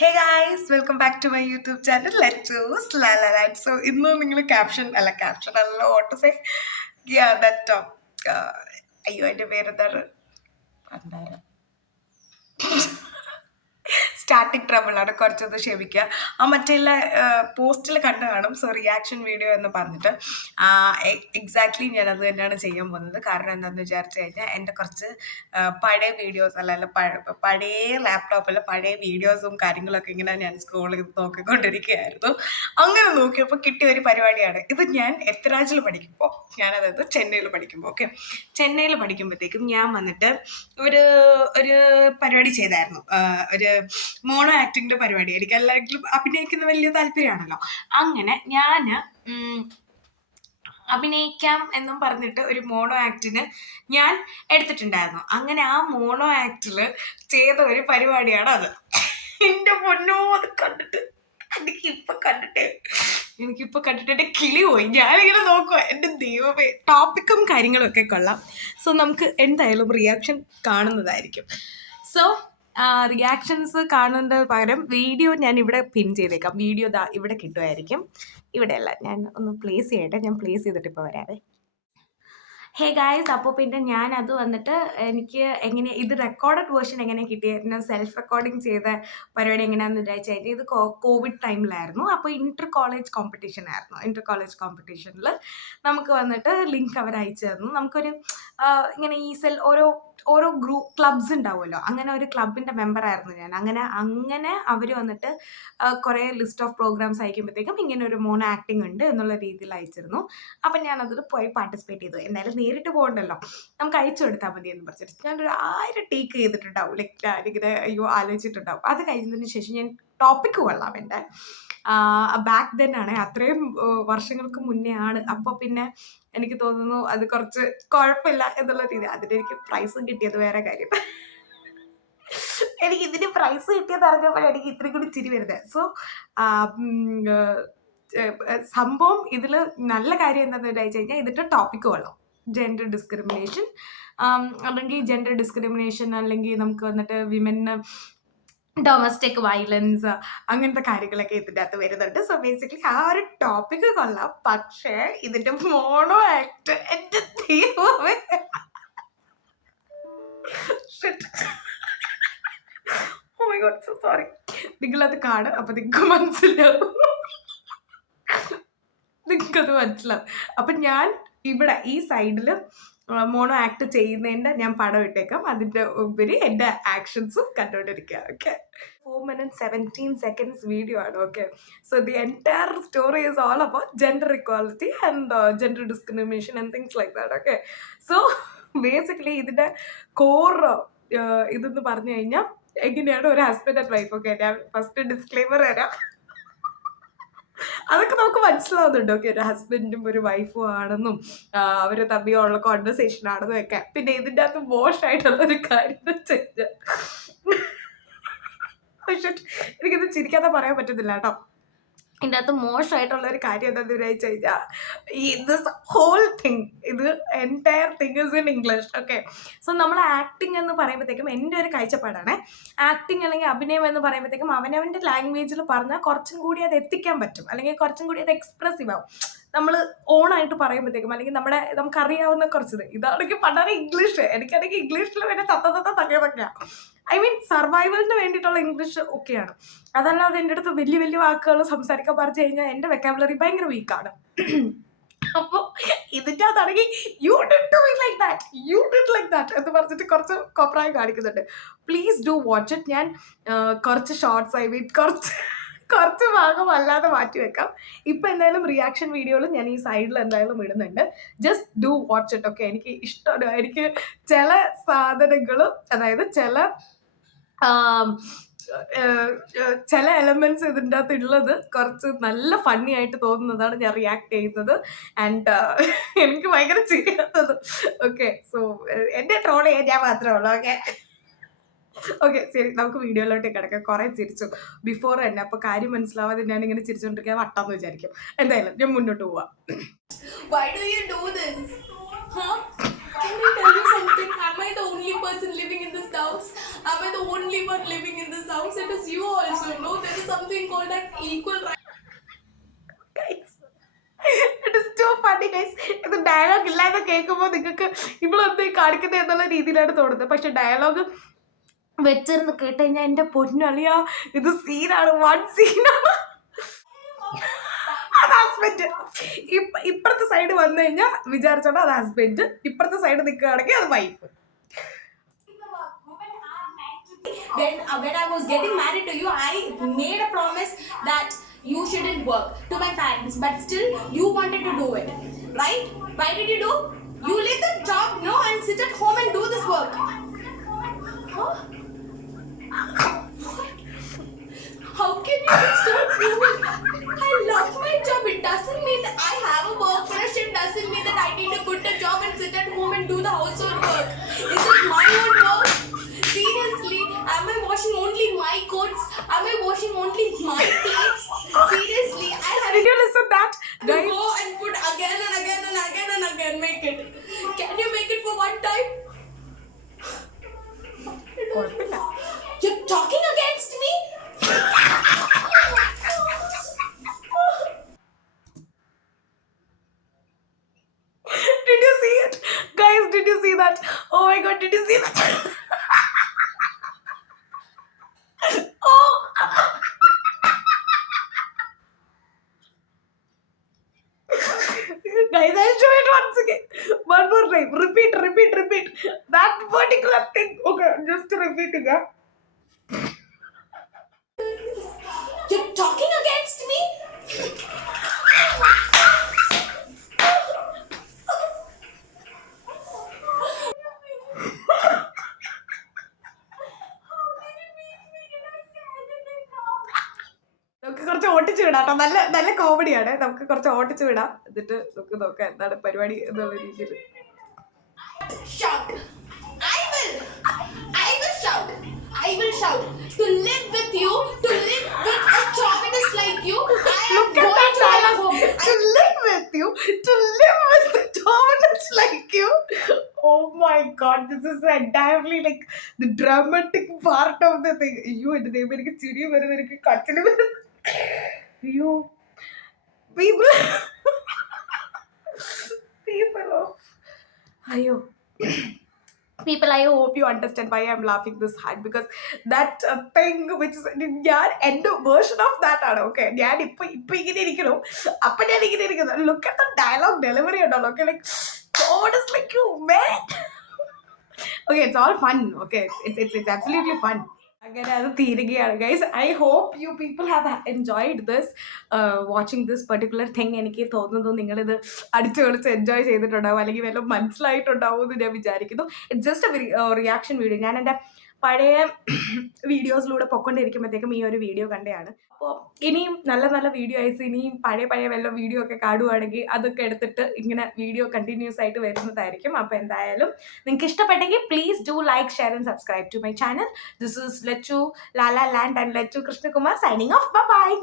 Hey guys, welcome back to my YouTube channel. Let's choose La La Land. So, ഇന്ന് നിങ്ങൾ caption അല്ല what to say? Yeah, that അയ്യോ എൻ്റെ പേരെന്താണ് പണ്ടാരം സ്റ്റാർട്ടിങ് ട്രബിളാണ്, കുറച്ചൊന്ന് ക്ഷമിക്കുക. ആ മറ്റുള്ള പോസ്റ്റിൽ കണ്ടു കാണും. സോ റിയാക്ഷൻ വീഡിയോ എന്ന് പറഞ്ഞിട്ട് എക്സാക്ട്ലി ഞാൻ അത് തന്നെയാണ് ചെയ്യാൻ പോകുന്നത്. കാരണം എന്താണെന്ന് വിചാരിച്ചു കഴിഞ്ഞാൽ എൻ്റെ കുറച്ച് പഴയ വീഡിയോസ് അല്ല പഴയ ലാപ്ടോപ്പിൽ പഴയ വീഡിയോസും കാര്യങ്ങളൊക്കെ ഇങ്ങനെ ഞാൻ സ്ക്രോൾ ചെയ്ത് നോക്കിക്കൊണ്ടിരിക്കുകയായിരുന്നു. അങ്ങനെ നോക്കിയപ്പോൾ കിട്ടിയ ഒരു പരിപാടിയാണ് ഇത്. ഞാൻ എത്രാജിൽ പഠിക്കുമ്പോൾ, അതായത് ചെന്നൈയിൽ പഠിക്കുമ്പോൾ, ചെന്നൈയിൽ പഠിക്കുമ്പോഴത്തേക്കും ഞാൻ വന്നിട്ട് ഒരു പരിപാടി ചെയ്തായിരുന്നു. ഒരു മോണോ ആക്ടിങ്ങിന്റെ പരിപാടി. എനിക്ക് എല്ലാവരും അഭിനയിക്കുന്ന വലിയ താല്പര്യമാണല്ലോ. അങ്ങനെ ഞാൻ അഭിനയിക്കാം എന്നും പറഞ്ഞിട്ട് ഒരു മോണോ ആക്ടിന് ഞാൻ എടുത്തിട്ടുണ്ടായിരുന്നു. അങ്ങനെ ആ മോണോ ആക്ടിൽ ചെയ്ത ഒരു പരിപാടിയാണ് അത്. എൻ്റെ പൊന്നോ, അത് കണ്ടിട്ട് എനിക്കിപ്പോൾ കണ്ടിട്ട് എൻ്റെ കിളി പോയി. ഞാനിങ്ങനെ നോക്കുക, എൻ്റെ ദൈവമേ. ടോപ്പിക്കും കാര്യങ്ങളും ഒക്കെ കൊള്ളാം. സോ നമുക്ക് എന്തായാലും റിയാക്ഷൻ കാണുന്നതായിരിക്കും. സോ റിയാക്ഷൻസ് കാണുന്നത് പകരം വീഡിയോ ഞാൻ ഇവിടെ പിൻ ചെയ്തേക്കാം. വീഡിയോ ഇവിടെ കിട്ടുമായിരിക്കും. ഇവിടെയല്ല, ഞാൻ ഒന്ന് പ്ലേസ് ചെയ്യട്ടെ. ഞാൻ പ്ലേസ് ചെയ്തിട്ട് ഇപ്പോൾ വരാവേ. ഹേ ഗായ്സ്, അപ്പോൾ പിന്നെ ഞാൻ അത് വന്നിട്ട് എനിക്ക് എങ്ങനെ ഇത് റെക്കോർഡഡ് വേർഷൻ എങ്ങനെ കിട്ടിയത്, ഞാൻ സെൽഫ് റെക്കോർഡിങ് ചെയ്ത പരിപാടി എങ്ങനെയാണെന്ന് വിചാരിച്ചു കഴിഞ്ഞാൽ ഇത് കോവിഡ് ടൈമിലായിരുന്നു. അപ്പോൾ ഇന്റർ കോളേജ് കോമ്പറ്റീഷനിൽ നമുക്ക് വന്നിട്ട് ലിങ്ക് അവർ അയച്ചു തന്നു. നമുക്കൊരു ഇങ്ങനെ ഓരോ ഗ്രൂപ്പ് ക്ലബ്സ് ഉണ്ടാവുമല്ലോ, അങ്ങനെ ഒരു ക്ലബിൻ്റെ മെമ്പറായിരുന്നു ഞാൻ. അങ്ങനെ അവർ വന്നിട്ട് കുറേ ലിസ്റ്റ് ഓഫ് പ്രോഗ്രാംസ് അയക്കുമ്പോഴത്തേക്കും ഇങ്ങനെ ഒരു മോണോ ആക്ടിങ് ഉണ്ട് എന്നുള്ള രീതിയിൽ അയച്ചിരുന്നു. അപ്പം ഞാനതിൽ പോയി പാർട്ടിസിപ്പേറ്റ് ചെയ്തു. എന്തായാലും നേരിട്ട് പോകണ്ടല്ലോ, നമുക്ക് അയച്ചു കൊടുത്താൽ മതി എന്ന് പറഞ്ഞിട്ട് ഞാനൊരു 1000 ടേക്ക് ചെയ്തിട്ടുണ്ടാവും. ലൈക്ക് ഞാനിങ്ങനെ ആലോചിച്ചിട്ടുണ്ടാവും. അത് കഴിഞ്ഞതിന് ശേഷം ഞാൻ ടോപ്പിക്ക് കൊള്ളാം. എൻ്റെ ബാക്ക് ദെൻ ആണ്, അത്രയും വർഷങ്ങൾക്ക് മുന്നേ ആണ്. അപ്പോൾ പിന്നെ എനിക്ക് തോന്നുന്നു അത് കുറച്ച് കുഴപ്പമില്ല എന്നുള്ള രീതി. അതിനെനിക്ക് പ്രൈസും കിട്ടിയത് വേറെ കാര്യം. എനിക്ക് ഇതിന് പ്രൈസ് കിട്ടിയത് അറിഞ്ഞപ്പോൾ എനിക്ക് ഇത്രയും കൂടി ചിരി വരുന്നത്. സോ സംഭവം ഇതിൽ നല്ല കാര്യം എന്താണെന്ന് വിചാരിച്ചു കഴിഞ്ഞാൽ ഇതിൻ്റെ ടോപ്പിക്ക് കൊള്ളാം. ജെൻഡർ ഡിസ്ക്രിമിനേഷൻ അല്ലെങ്കിൽ നമുക്ക് വന്നിട്ട് വിമന് ഡൊമസ്റ്റിക് വയലൻസ് അങ്ങനത്തെ കാര്യങ്ങളൊക്കെ ഇതിൻ്റെ അകത്ത് വരുന്നുണ്ട്. സോ ബേസിക്കലി ആ ഒരു ടോപ്പിക്ക് കൊള്ളാം. പക്ഷേ ഇതിൻ്റെ മോണോ ആക്ട് എൻ്റെ ദൈവമേ, oh my god, so sorry. നിങ്ങളത് കാണും, അപ്പം നിങ്ങൾക്ക് മനസ്സിലാവും. നിങ്ങൾക്കത് മനസ്സിലാവും. അപ്പം ഞാൻ ഇവിടെ ഈ സൈഡിൽ മോണോ ആക്ട് ചെയ്യുന്നതിൻ്റെ ഞാൻ പടം ഇട്ടേക്കാം. അതിൻ്റെ ഉപരി എൻ്റെ ആക്ഷൻസും കണ്ടുകൊണ്ടിരിക്കുക. ഓക്കെ, 4 minutes 17 seconds വീഡിയോ ആണ്. Okay, so the entire story is all about gender equality and gender discrimination and things like that. Okay, so basically ഇതിൻ്റെ കോർ ഇതെന്ന് പറഞ്ഞു കഴിഞ്ഞാൽ എങ്ങനെയാണ് ഒരു ഹസ്ബൻഡ് ആൻഡ് വൈഫ്. ഓക്കെ, ഞാൻ ഫസ്റ്റ് ഡിസ്ക്ലെയിമർ തരാം. അതൊക്കെ നമുക്ക് മനസ്സിലാവുന്നുണ്ട്. ഓക്കെ, ഒരു ഹസ്ബൻഡും ഒരു വൈഫും ആണെന്നും അവർ തമ്മിലുള്ള കോൺവെർസേഷൻ ആണെന്നും ഒക്കെ. പിന്നെ ഇതിൻ്റെ അകത്ത് മോശമായിട്ടുള്ളൊരു കാര്യം എന്ന് വെച്ച് കഴിഞ്ഞാൽ എനിക്കിത് ചിരിക്കാതെ പറയാൻ പറ്റുന്നില്ല കേട്ടോ. ഇതിൻ്റെ അകത്ത് മോശമായിട്ടുള്ള ഒരു കാര്യം എന്താണെന്ന് വിചാരിച്ചു കഴിഞ്ഞാൽ ദിസ് ഹോൾ തിങ്, ഇത് entire thing is in English. Okay, so നമ്മൾ ആക്ടിങ് എന്ന് പറയുമ്പോഴത്തേക്കും എൻ്റെ ഒരു കാഴ്ചപ്പാടാണ്, ആക്ടിങ് അല്ലെങ്കിൽ അഭിനയം എന്ന് പറയുമ്പോഴത്തേക്കും അവനവൻ്റെ ലാംഗ്വേജിൽ പറഞ്ഞാൽ കുറച്ചും കൂടി അത് എത്തിക്കാൻ പറ്റും, അല്ലെങ്കിൽ കുറച്ചും കൂടി അത് എക്സ്പ്രസീവ് ആവും. നമ്മൾ ഓണായിട്ട് പറയുമ്പോഴത്തേക്കും അല്ലെങ്കിൽ നമുക്കറിയാവുന്ന കുറച്ചത്. ഇതാണെങ്കിൽ പണ്ടാണ് ഇംഗ്ലീഷ്, എനിക്കാണെങ്കിൽ ഇംഗ്ലീഷിൽ പിന്നെ തക്കയാണ്. ഐ മീൻ സർവൈവലിന് വേണ്ടിയിട്ടുള്ള ഇംഗ്ലീഷ് ഒക്കെയാണ്. അതല്ലാതെ എൻ്റെ അടുത്ത് വലിയ വലിയ വാക്കുകൾ സംസാരിക്കാൻ പറഞ്ഞു കഴിഞ്ഞാൽ എൻ്റെ വെക്കാബുലറി ഭയങ്കര വീക്കാണ്. അപ്പോൾ ഇതിൻ്റെ അകത്താണെങ്കിൽ യു ഡിഡ് ലൈക്ക് ദാറ്റ് എന്ന് പറഞ്ഞിട്ട് കുറച്ച് കോപ്രായം കാണിക്കുന്നുണ്ട്. Please do watch it. ഞാൻ കുറച്ച് ഷോർട്സ് കുറച്ച് ഭാഗം അല്ലാതെ മാറ്റി വെക്കാം. ഇപ്പം എന്തായാലും റിയാക്ഷൻ വീഡിയോയിൽ ഞാൻ ഈ സൈഡിൽ എന്തായാലും ഇടുന്നുണ്ട്. Just do watch it. Okay, എനിക്ക് ഇഷ്ടമാണ്. എനിക്ക് ചില സാധനങ്ങൾ, അതായത് ചില എലമെന്റ്സ് ഇതിൻ്റെ അകത്ത് ഉള്ളത് കുറച്ച് നല്ല ഫണ്ണി ആയിട്ട് തോന്നുന്നതാണ് ഞാൻ റിയാക്ട് ചെയ്യുന്നത്. ആൻഡ് എനിക്ക് ഭയങ്കര ചിരിയാത്തത്. ഓക്കെ, സോ എന്നെ ട്രോൾ ചെയ്യാൻ ഞാൻ മാത്രമേ ഉള്ളൂ. ഓക്കെ, ശരി, നമുക്ക് വീഡിയോയിലോട്ട് കിടക്കാം. കുറേ ചിരിച്ചു ബിഫോർ തന്നെ. അപ്പോൾ കാര്യം മനസ്സിലാവാതെ ഞാനിങ്ങനെ ചിരിച്ചുകൊണ്ടിരിക്കാൻ വട്ടാന്ന് വിചാരിക്കും. എന്തായാലും ഞാൻ മുന്നോട്ട് പോവാം. Why do you do this? Huh? Can I tell you something? Am I the only person living in this house? Am I the only one living in this house? It is you also. No, there is something called an equal right. Guys, it is too funny, guys. ഇത് dialogue ഇല്ലാതെ കേൾക്കുമ്പോൾ നിങ്ങൾക്ക് ഇവളെന്തേ കാണിക്കുന്നത് എന്നുള്ള രീതിയിലാണ് തോന്നുന്നത്. പക്ഷെ dialogue വെച്ചിരുന്ന് കേട്ട് കഴിഞ്ഞാൽ എൻ്റെ പൊന്നളിയാ ഇത് സീനാണ്, വൺ സീനാണ്. അത് ഹസ്ബൻഡ്. ഇപ്പുറത്തെ സൈഡ് വന്നു കഴിഞ്ഞാൽ വിചാരിച്ചോണ്ട് അത് ഹസ്ബൻഡ്, ഇപ്പുറത്തെ സൈഡ് നിൽക്കുകയാണെങ്കിൽ അത് wife. When I was getting married to you, I made a promise that you shouldn't work to my parents, but still you wanted to do it, right? Why did you do? You leave the job, no, and sit at home and do this work. Huh? How can you be so cruel? I love my job. It doesn't mean that I have a work pressure. It doesn't mean that I need to quit a job and sit at home and do the household work. Is it my own work? Seriously, am I washing only my clothes? Am I washing only my plates? Seriously, I have Did you listen that? to go and put again and again and again and again. Make it. Can you make it for one time? കുഴപ്പമില്ല. You're talking against me? Did you see it? Guys, did you see that? Oh my god, did you see that? Oh! Guys, I'll show it once again. One more time. Repeat. That particular thing. Okay, just repeating. You're talking against me? നമുക്ക് കുറച്ച് ഓട്ടിച്ചു വിടാം കേട്ടോ. നല്ല നല്ല കോമഡിയാണ്. നമുക്ക് കുറച്ച് ഓട്ടിച്ചു വിടാം, എന്നിട്ട് നമുക്ക് നോക്കാം എന്താണ് പരിപാടി എന്നുള്ള രീതിയിൽ. Shout. I will shout. I will shout. To live with you, to live with a chauvinist like you, I am Look at going that to my dialogue. home. To live with you, to live with the dominants like you. Oh my god, this is entirely like the dramatic part of the thing. അയ്യോ എൻ്റെ ദൈവം, എനിക്ക് ചിരി വരുന്നത്, എനിക്ക് കച്ചില് വരുന്നത്. അയ്യോ people അയ്യോ people, I hope you understand why I'm laughing this hard, because that thing which is ഞാൻ എൻ്റെ വേർഷൻ ഓഫ് ദാറ്റ് ആണ്. ഓക്കെ, ഞാൻ ഇപ്പൊ ഇങ്ങനെ ഇരിക്കണു, അപ്പൊ ഞാൻ ഇങ്ങനെ ഇരിക്കുന്നു. Look at the dialogue delivery ഉണ്ടല്ലോ. Okay, like God is like you man. Okay, it's all fun. Okay, it's absolutely fun. അങ്ങനെ അത് തീരുകയാണ് guys. I hope you people have enjoyed this watching this particular thing. എനിക്ക് തോന്നുന്നു നിങ്ങളിത് അടിച്ചു കളിച്ച് enjoy ചെയ്തിട്ടുണ്ടാവും, അല്ലെങ്കിൽ വല്ലതും മനസ്സിലായിട്ടുണ്ടാവും എന്ന് ഞാൻ വിചാരിക്കുന്നു. It's just A reaction video. ഞാൻ എൻ്റെ പഴയ വീഡിയോസിലൂടെ പൊക്കൊണ്ടിരിക്കുമ്പോഴത്തേക്കും ഈ ഒരു വീഡിയോ കണ്ടതാണ്. അപ്പോൾ ഇനിയും നല്ല നല്ല വീഡിയോസ്, ഇനിയും പഴയ വല്ല വീഡിയോ ഒക്കെ കാണുവാണെങ്കിൽ അതൊക്കെ എടുത്തിട്ട് ഇങ്ങനെ വീഡിയോ കണ്ടിന്യൂസ് ആയിട്ട് വരുന്നതായിരിക്കും. അപ്പോൾ എന്തായാലും നിങ്ങൾക്ക് ഇഷ്ടപ്പെട്ടെങ്കിൽ please do like, share and subscribe to my channel. This is Lechu Lala Land and Lechu Krishnakumar signing off. Bye bye.